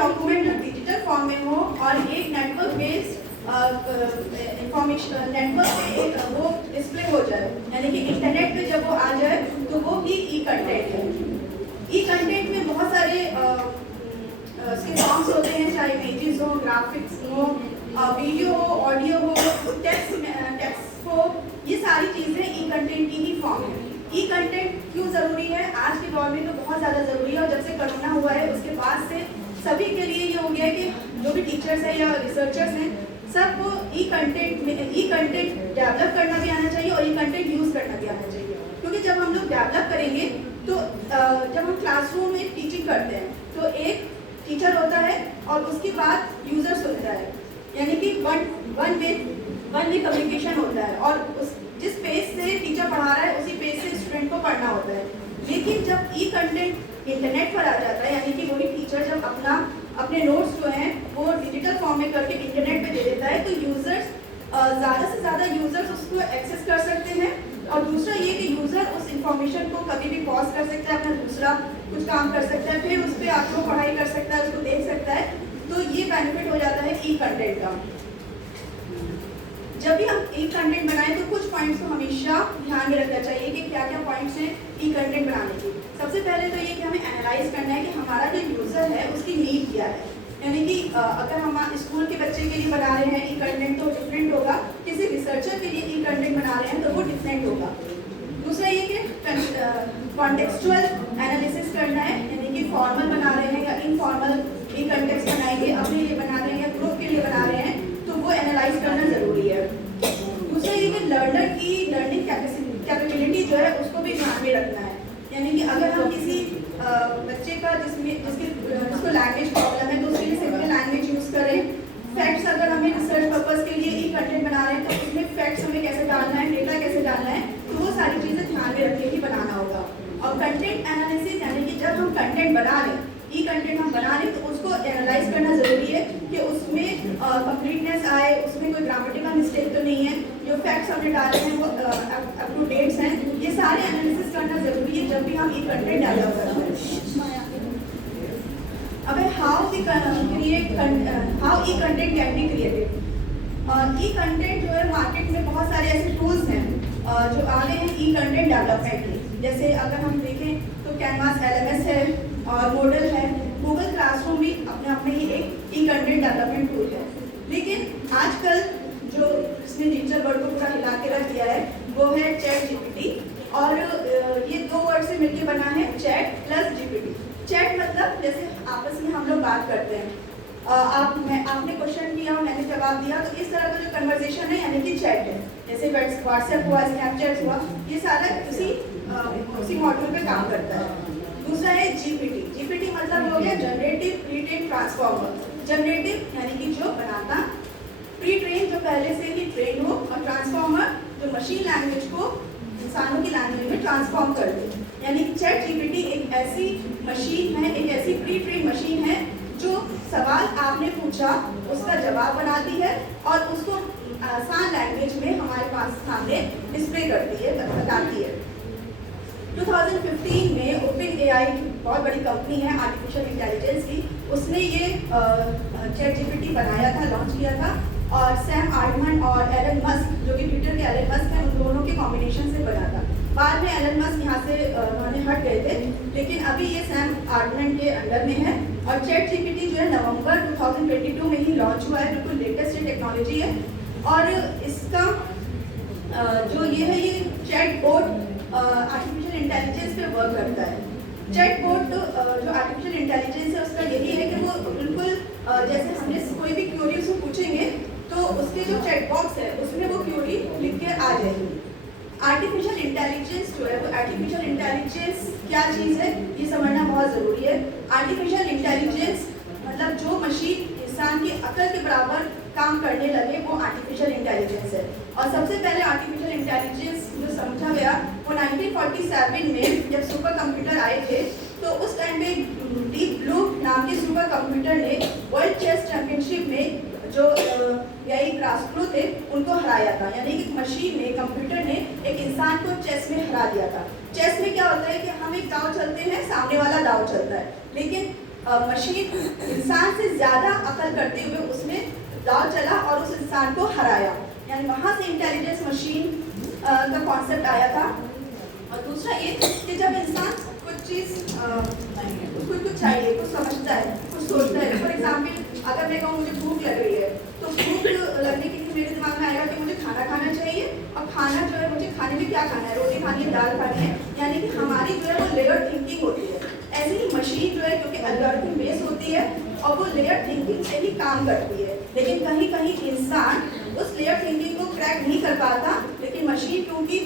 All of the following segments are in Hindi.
डॉक्यूमेंट जो डिजिटल फॉर्म में हो और एक नेटवर्क बेस्ड इंफॉर्मेशन नेटवर्क पे एक वो डिस्प्ले हो जाए, यानी कि इंटरनेट पे जब वो आ जाए तो वो ही ई कंटेंट है। ई कंटेंट में बहुत सारे उसके फॉर्म्स होते हैं, चाहे इमेजेस हो, ग्राफिक्स हो, वीडियो हो, ऑडियो हो, टेक्स्ट हो, ये सारी चीज़ें ई कंटेंट की ही फॉर्म है। ई कंटेंट क्यों ज़रूरी है? आज के दौर में तो बहुत ज़्यादा ज़रूरी है, और जब से कोरोना हुआ है उसके बाद से सभी के लिए ये हो गया है कि जो भी टीचर्स हैं या रिसर्चर्स हैं सबको ई कंटेंट डेवलप करना भी आना चाहिए और ई कंटेंट यूज़ करना भी आना चाहिए। क्योंकि जब हम लोग डेवलप करेंगे तो जब हम क्लासरूम में टीचिंग करते हैं तो एक टीचर होता है और उसके बाद यूजर्स होता है, यानी कि वन वे कम्युनिकेशन होता है, और उस जिस पेज से टीचर पढ़ा रहा है उसी पेज से स्टूडेंट को पढ़ना होता है। लेकिन जब ई कंटेंट इंटरनेट पर आ जाता है, यानी कि वही टीचर जब अपने नोट्स जो हैं वो डिजिटल फॉर्म में करके इंटरनेट पे दे देता है तो यूजर्स ज़्यादा से ज़्यादा यूजर्स उसको एक्सेस कर सकते हैं। और दूसरा ये कि यूज़र उस इंफॉर्मेशन को कभी भी पॉज कर सकता है, अपना दूसरा कुछ काम कर सकता है, फिर उस पर आपको पढ़ाई कर सकता है, उसको देख सकता है। तो ये बेनिफिट हो जाता है ई कंटेंट का। जब भी हम ई कंटेंट बनाएं तो कुछ पॉइंट्स को हमेशा ध्यान में रखना चाहिए कि क्या क्या पॉइंट्स हैं ई कंटेंट बनाने के। सबसे पहले तो ये कि हमें एनालाइज करना है कि हमारा जो यूज़र है उसकी नीड क्या है, यानी कि अगर हम स्कूल के बच्चे के लिए बना रहे हैं ई कंटेंट तो डिफरेंट होगा, किसी रिसर्चर के लिए ई कंटेंट बना रहे हैं तो वो डिफरेंट होगा। दूसरा ये कि कॉन्टेक्सचुअल एनालिसिस करना है, यानी कि फॉर्मल बना रहे हैं या इनफॉर्मल ई कंटेक्स्ट बनाएंगे, अपने लिए बना रहे हैं या ग्रुप के लिए बना रहे हैं, तो वो एनालाइज करना ज़रूरी है। दूसरा ये कि लर्नर की लर्निंग कैपेबिलिटी जो है उसको भी ध्यान में रखना है, यानी कि अगर हम किसी बच्चे का जिसको लैंग्वेज प्रॉब्लम है तो उसके लिए सिंपल लैंग्वेज यूज़ करें। फैक्ट्स अगर हमें रिसर्च पर्पस के लिए ई कंटेंट बना रहे हैं तो उसमें फैक्ट्स हमें कैसे डालना है, डेटा कैसे डालना है, तो वो सारी चीज़ें ध्यान में रख के ही बनाना होगा। और कंटेंट एनालिसिस, यानी कि जब हम कंटेंट बना लें, ई कंटेंट हम बना लें तो उसको एनालाइज करना ज़रूरी है कि उसमें कंप्लीटनेस आए, उसमें कोई ग्रामेटिकल मिस्टेक तो नहीं है, जो फैक्ट्स हमने डाले हैं वो अप टू डेट्स हैं, ये सारे एनालिसिस करना ज़रूरी है जब भी हम ई कंटेंट डेवलप करते हैं। अब how E content can be created. E content जो है मार्केट में बहुत सारे ऐसे टूल्स हैं जो आ गए हैं ई कंटेंट डेवलपमेंट के। जैसे अगर हम देखें तो कैनवास LMS है और मॉडल है, गूगल क्लासरूम भी अपने आप में ही एक ई कंटेंट डेवलपमेंट टूल है। लेकिन आजकल जो इसने डिजिटल वर्ल्ड को पूरा हिला के रख दिया है वो है चैट GPT, और ये दो वर्ड से मिलकर बना है चैट प्लस GPT। चैट मतलब जैसे आपस में हम लोग बात करते हैं, आपने क्वेश्चन किया और मैंने जवाब दिया, तो इस तरह का जो कन्वर्सेशन है यानी कि चैट है। जैसे व्हाट्सएप हुआ, स्नैपचैट हुआ, ये सारा उसी मॉड्यूल पे काम करता है। दूसरा है GPT मतलब हो गया generative pre train transformer. Generative यानी कि जो बनाता, प्री ट्रेन जो पहले से ही ट्रेन हो, और ट्रांसफॉर्मर जो मशीन लैंग्वेज को इंसानों की लैंग्वेज में ट्रांसफॉर्म कर दे। यानी चैट GPT एक ऐसी मशीन है, एक ऐसी प्री ट्रेन मशीन है जो सवाल आपने पूछा उसका जवाब बनाती है और उसको आसान लैंग्वेज में हमारे पास सामने डिस्प्ले करती है, बताती है। 2015 में OpenAI बहुत बड़ी कंपनी है आर्टिफिशियल इंटेलिजेंस की, उसने ये चैट GPT बनाया था, लॉन्च किया था, और सैम आल्टमैन और एलन मस्क जो कि ट्विटर के एलन मस्क हैं, उन दोनों के कॉम्बिनेशन से बना था। बाद में एलन मस्क यहाँ से उन्होंने हट गए थे, लेकिन अभी ये सैम आल्टमैन के अंडर में है। और चैट GPT जो है नवंबर 2022 में ही लॉन्च हुआ है, बिल्कुल लेटेस्ट टेक्नोलॉजी है। और इसका जो ये है, ये चैट बोट आर्टिफिशियल इंटेलिजेंस पे वर्क करता है। चैट बोट जो आर्टिफिशियल इंटेलिजेंस है उसका यही है कि वो बिल्कुल जैसे हमने कोई भी क्यूरी उसको पूछेंगे तो उसके जो चैट बॉक्स है उसमें वो क्यूरी लिख के आ जाएगी। आर्टिफिशियल इंटेलिजेंस जो है वो आर्टिफिशियल इंटेलिजेंस क्या चीज़ है ये समझना बहुत ज़रूरी है। आर्टिफिशियल इंटेलिजेंस मतलब जो मशीन इंसान की अक्ल के बराबर काम करने लगे वो आर्टिफिशियल इंटेलिजेंस है। और सबसे पहले आर्टिफिशियल इंटेलिजेंस जो समझा गया वो 1947 में जब सुपर कंप्यूटर आए थे, तो उस टाइम पे डीप ब्लू नाम के सुपर कंप्यूटर ने वर्ल्ड चेस चैंपियनशिप में जो यही ग्रास्प्रो थे उनको हराया था। यानी कि मशीन ने, कंप्यूटर ने एक इंसान को चेस में हरा दिया था। चेस में क्या होता है कि हम एक दाव चलते हैं, सामने वाला दाव चलता है, लेकिन मशीन इंसान से ज़्यादा अकल करते हुए उसमें दाव चला और उस इंसान को हराया, यानी वहाँ से इंटेलिजेंस मशीन का कॉन्सेप्ट आया था। और दूसरा ये कि जब इंसान कुछ चीज़ कुछ चाहिए, कुछ समझता है, कुछ सोचता है, फॉर एग्जाम्पल अगर मैं कहूँ मुझे भूख लग रही है तो भूख लगने के लिए मेरे दिमाग में आएगा कि मुझे खाना खाना चाहिए, और खाना जो है मुझे खाने में क्या खाना है, रोटी खानी है, दाल खानी है, यानी कि हमारी जो है वो लेयर थिंकिंग होती है। ऐसे ही मशीन जो है क्योंकि एल्गोरिथम बेस होती है और वो लेयर थिंकिंग से ही काम करती है, लेकिन कहीं कहीं इंसान उस लेयर थिंकिंग को क्रैक नहीं कर पाता, लेकिन मशीन क्योंकि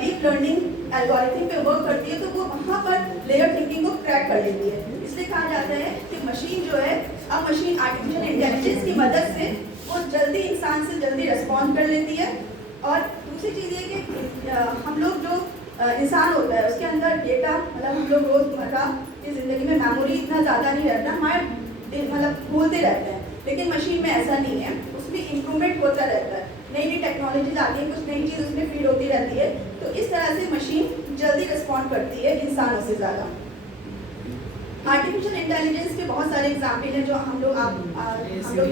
डीप लर्निंग एल्गोरिथम पे वर्क करती है तो वो वहाँ पर लेयर थिंकिंग को क्रैक कर लेती है। इसलिए कहा जाता है कि मशीन जो है, अब मशीन आर्टिफिशियल इंटेलिजेंस की मदद से वो जल्दी इंसान से जल्दी रिस्पॉन्ड कर लेती है। और दूसरी चीज़ ये कि हम लोग जो इंसान होता है उसके अंदर डेटा, मतलब हम लोग रोज़मर्रा की ज़िंदगी में मेमोरी इतना ज़्यादा नहीं रहता, हमारे मतलब भूलते रहते हैं, लेकिन मशीन में ऐसा नहीं है, उसमें इम्प्रूवमेंट होता रहता है, नई नई टेक्नोलॉजीज आती है, कुछ नई चीज़ उसमें फीड होती रहती है, तो इस तरह से मशीन जल्दी रिस्पॉन्ड करती है इंसानों से ज़्यादा। आर्टिफिशियल इंटेलिजेंस के बहुत सारे एग्जाम्पल हैं जो हम लोग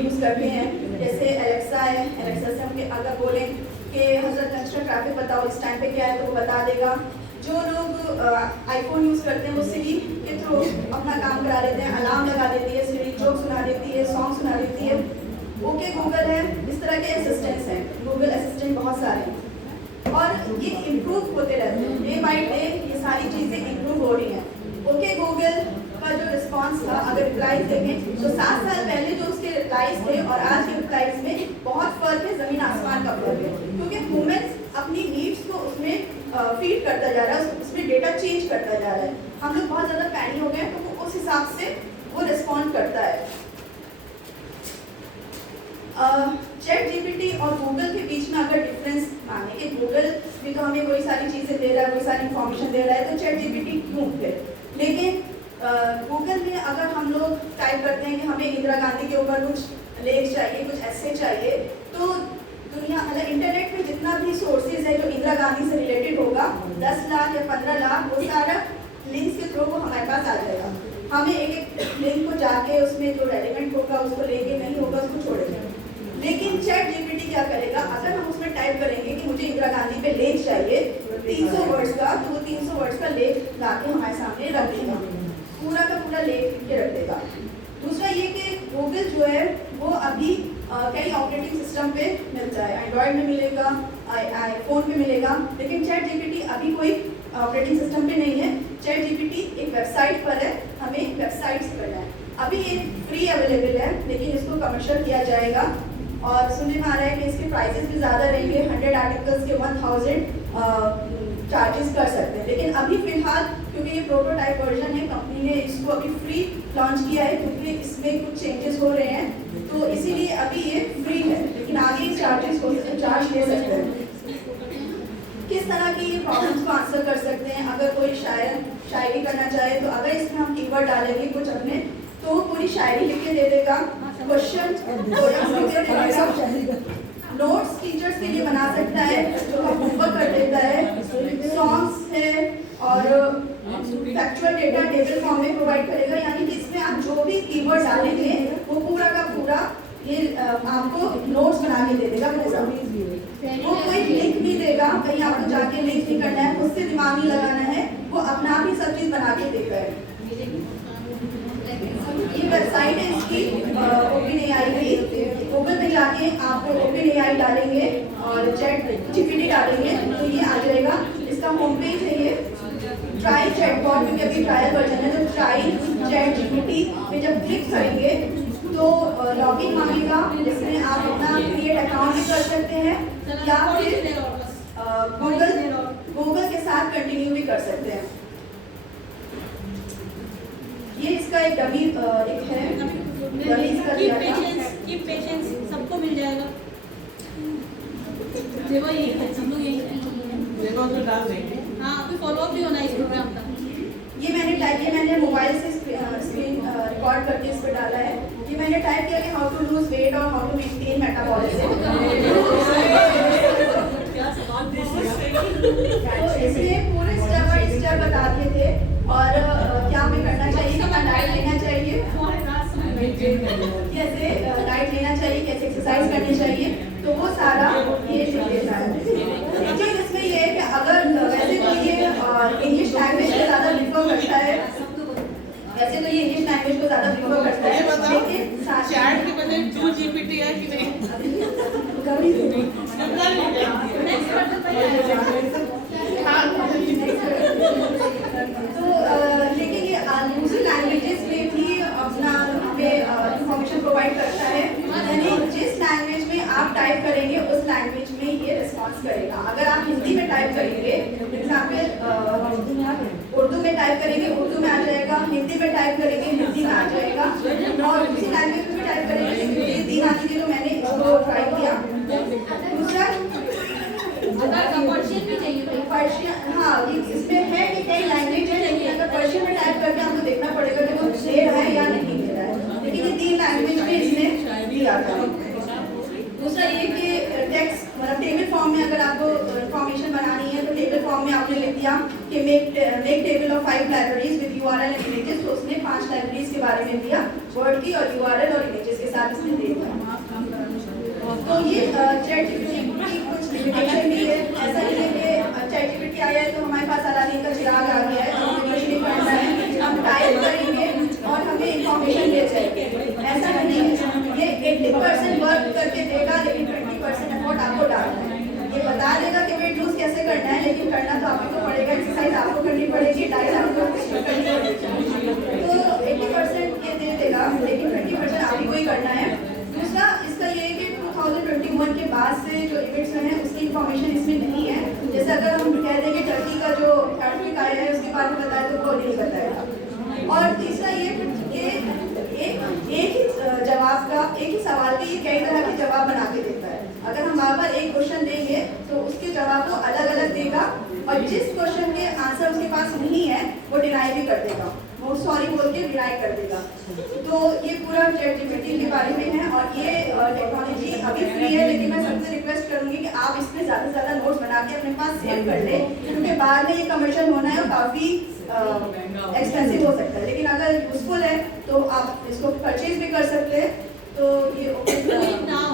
यूज़ करते हैं, जैसे एलेक्सा है। एलेक्सा से हम अगर बोलें कि हजरतगंज का ट्रैफिक बताओ इस टाइम पे क्या है, तो वो बता देगा। जो लोग आईफोन यूज़ करते हैं वो सिरी के थ्रू अपना काम करा लेते हैं, अलार्म लगा देती है, सिरी जोक सुना देती है, सॉन्ग सुना देती है। ओके गूगल है, इस तरह के असिस्टेंट्स हैं, गूगल असिस्टेंट बहुत सारे हैं और ये इम्प्रूव होते रहते हैं, डे बाई डे ये सारी चीज़ें इम्प्रूव हो रही हैं। ओके गूगल का जो रिस्पॉन्स था, अगर रिप्लाईज देखें तो 7 साल पहले जो उसके रिप्लाईज थे और आज के रिप्लाईज में बहुत फ़र्क है, ज़मीन आसमान का फ़र्क है, क्योंकि ह्यूमन्स अपनी नीड्स को उसमें फीड करता जा रहा है, उसमें डेटा चेंज करता जा रहा है। हम लोग बहुत ज़्यादा पैनी हो गए हैं, तो वो उस हिसाब से वो रिस्पॉन्ड करता है। चैट जीपीटी और गूगल के बीच में अगर डिफरेंस माने कि गूगल भी तो हमें कोई सारी चीज़ें दे रहा है, कोई सारी इंफॉर्मेशन दे रहा है, तो चैट जीपीटी क्यों थे? लेकिन गूगल में अगर हम लोग टाइप करते हैं कि हमें इंदिरा गांधी के ऊपर कुछ लेख चाहिए, कुछ ऐसे चाहिए, तो दुनिया मतलब इंटरनेट में जितना भी सोर्सेज है जो इंदिरा गांधी से रिलेटेड होगा, 10 लाख या 15 लाख, वो सारा लिंक्स के थ्रू वो हमारे पास आ जाएगा। हमें एक एक लिंक को जाके उसमें जो रेलिवेंट होगा उसको लेके, नहीं होगा उसको छोड़ेंगे। लेकिन चैट जीपीटी क्या करेगा, अगर हम उसमें टाइप करेंगे कि मुझे इंदिरा गांधी पे लेख चाहिए 300 वर्ड्स का, तो वो 300 वर्ड्स का लेख लाके हमारे सामने रख देगा, पूरा का पूरा लेख लिख के रख देगा। दूसरा ये कि गूगल जो है वो अभी कई ऑपरेटिंग सिस्टम पे मिलता है, एंड्रॉयड में मिलेगा, आईफोन पे मिलेगा, लेकिन चैट जीपीटी अभी कोई ऑपरेटिंग सिस्टम पे नहीं है। चैट जीपीटी एक वेबसाइट पर है, हमें वेबसाइट से करना है। अभी ये फ्री अवेलेबल है, लेकिन इसको कमर्शियल किया जाएगा और सुनने में आ रहा है कि इसके प्राइसेस भी ज़्यादा रहेंगे, 100 आर्टिकल्स के 1000 चार्जेस कर सकते हैं। लेकिन अभी फिलहाल क्योंकि ये प्रोटोटाइप वर्जन है, कंपनी ने इसको अभी फ्री लॉन्च किया है, क्योंकि इसमें कुछ चेंजेस हो रहे हैं, तो इसीलिए अभी ये फ्री है, लेकिन आगे चार्जेस हो सकते, चार्ज ले सकते हैं। किस तरह की ये प्रॉब्लम्स को आंसर कर सकते हैं? अगर कोई शायरी करना चाहे तो अगर इसमें हम कीवर्ड डालेंगे कुछ अपने, तो वो पूरी शायरी लिख के दे देगा, क्वेश्चन नोट्स टीचर्स के लिए बना सकता है, जो होमवर्क कर देता है, सॉन्ग्स है और फैक्चुअल डेटा टेबल फॉर्म में प्रोवाइड करेगा। यानी कि इसमें आप जो भी कीवर्ड डालेंगे वो पूरा का पूरा ये आपको नोट्स बना के दे देगा पूरा। वो कोई लिंक नहीं देगा, कहीं आपको जाके लिंक नहीं करना है, उससे दिमाग नहीं लगाना है, वो अपना आप ही सब चीज़ बना के देता है। ये वेबसाइट है इसकी, ओपन एआई की। गूगल पे जाके आप ओपन एआई डालेंगे और चैट जीपीटी डालेंगे तो ये आ जाएगा। इसका होम पेज है ये, ट्राई चैटबॉट, क्योंकि अभी ट्रायल वर्जन है, तो ट्राई चैट जीपीटी पे जब क्लिक करेंगे तो लॉगिन मांगेगा, जिसमें आप अपना क्रिएट अकाउंट भी कर सकते हैं या फिर गूगल के साथ कंटिन्यू भी कर सकते हैं। ये इसका एक डमी एक है, डमी इसका दिया था। पेशेंस सबको मिल जाएगा। देखो यही है, सब लोग यही है। देखो तो डाल देंगे। हाँ, अभी फॉलोअप भी होना है इस प्रोग्राम का। ये मैंने मोबाइल से स्क्रीन रिकॉर्ड करके इस पर डाला है। ये मैंने टाइप किया कि हाउ टू लूज वेट और हाउ टू मेंटेन मेटाबॉलिज्म। तो इसमें पूरे स्टेप बाय स्टेप बता दिए थे और क्या हमें करना चाहिए, कितना डाइट लेना चाहिए एक्सरसाइज करनी चाहिए, तो वो सारा ये लिख देता है। एक चीज इसमें ये है कि अगर वैसे तो ये इंग्लिश लैंग्वेज को ज़्यादा प्रीफर करता है, वैसे तो ये इंग्लिश लैंग्वेज को ज़्यादा प्रीफर करता ये है, बताओ लेकिन चैट के बदले 2GPT है कि नहीं? नेक्स्ट पर्सन बताइए। तो लेकिन ये दूसरी लैंग्वेजेस में भी अपना हमें इंफॉर्मेशन प्रोवाइड करता है, यानी जिस लैंग्वेज में आप टाइप करेंगे उस लैंग्वेज में ये रिस्पॉन्स करेगा। अगर आप हिंदी में टाइप करेंगे, एग्जाम्पल उर्दू में टाइप करेंगे उर्दू में आ जाएगा, हिंदी में टाइप करेंगे हिंदी में आ जाएगा, और उसी लैंग्वेज में भी टाइप करेंगे, लेकिन ये 3 आने के तो मैंने इसको ट्राई किया। दूसरा अगर पर्शियन भी चाहिए तो पर्शियन, हाँ इसमें है कि कई लैंग्वेज है, लेकिन अगर पर्शियन में टाइप करके आपको देखना पड़ेगा कि वो दे रहा है या नहीं दे रहा है, लेकिन ये 3 लैंग्वेज में इसमें दिया था। दूसरा ये कि टेक्स्ट मतलब टेबल फॉर्म में अगर आपको इंफॉर्मेशन बनानी है तो टेबल फॉर्म में आपने लिख दिया कि make table of 5 libraries with URL and images, तो उसने 5 लाइब्रेरीज के बारे में दिया, वर्ड की और यूआरएल और इमेजेस के साथ इसने दे दिया। तो ये चैटजीपीटी की कुछ लिमिटेशन भी है, ऐसा नहीं है कि चैटजीपीटी आया है तो हमारे पास अलादीन का चिराग आ गया है, हमें कुछ नहीं करना है, हम टाइप करेंगे और हमें इंफॉर्मेशन मिल जाएगी, ऐसा नहीं है। ये 80% वर्क करके देगा, लेकिन 20% एफर्ट आपको डालना है। ये बता देगा कि वेट लूज कैसे करना है, लेकिन करना तो आपको पड़ेगा, एक्सरसाइज आपको करनी पड़ेगी, डाइट आपको करनी पड़ेगी। तो 80% ये दे देगा, लेकिन 20% आप ही को ही करना है। दूसरा इसका ये है कि 2021 के बाद से जो इवेंट्स हैं उसकी इंफॉर्मेशन इसमें नहीं है। जैसे अगर हम कह दें कि टर्की का जो अर्थक्वेक आया है उसके बारे में बताया तो वो नहीं बताएगा। और तीसरा ये कि एक ही जवाब का, एक ही सवाल के ये कई तरह के जवाब बना के देता है। अगर हम बार-बार एक क्वेश्चन देंगे तो उसके जवाब को अलग-अलग देगा, और जिस क्वेश्चन के आंसर उसके पास नहीं है वो डिनाई भी कर देगा, वो सॉरी बोल के डिनाई कर देगा। तो ये पूरा चैटजीपीटी के बारे में है, और ये टेक्नोलॉजी अभी फ्री है, लेकिन मैं सबसे रिक्वेस्ट करूंगी कि आप इसमें ज़्यादा से ज़्यादा नोट्स बना के अपने पास सेव कर लें, क्योंकि बाद में ये कमर्शियल होना है और काफ़ी एक्सपेंसिव हो सकता है, लेकिन अगर यूजफुल है तो आप इसको परचेज भी कर सकते हैं। तो ये कोई नाम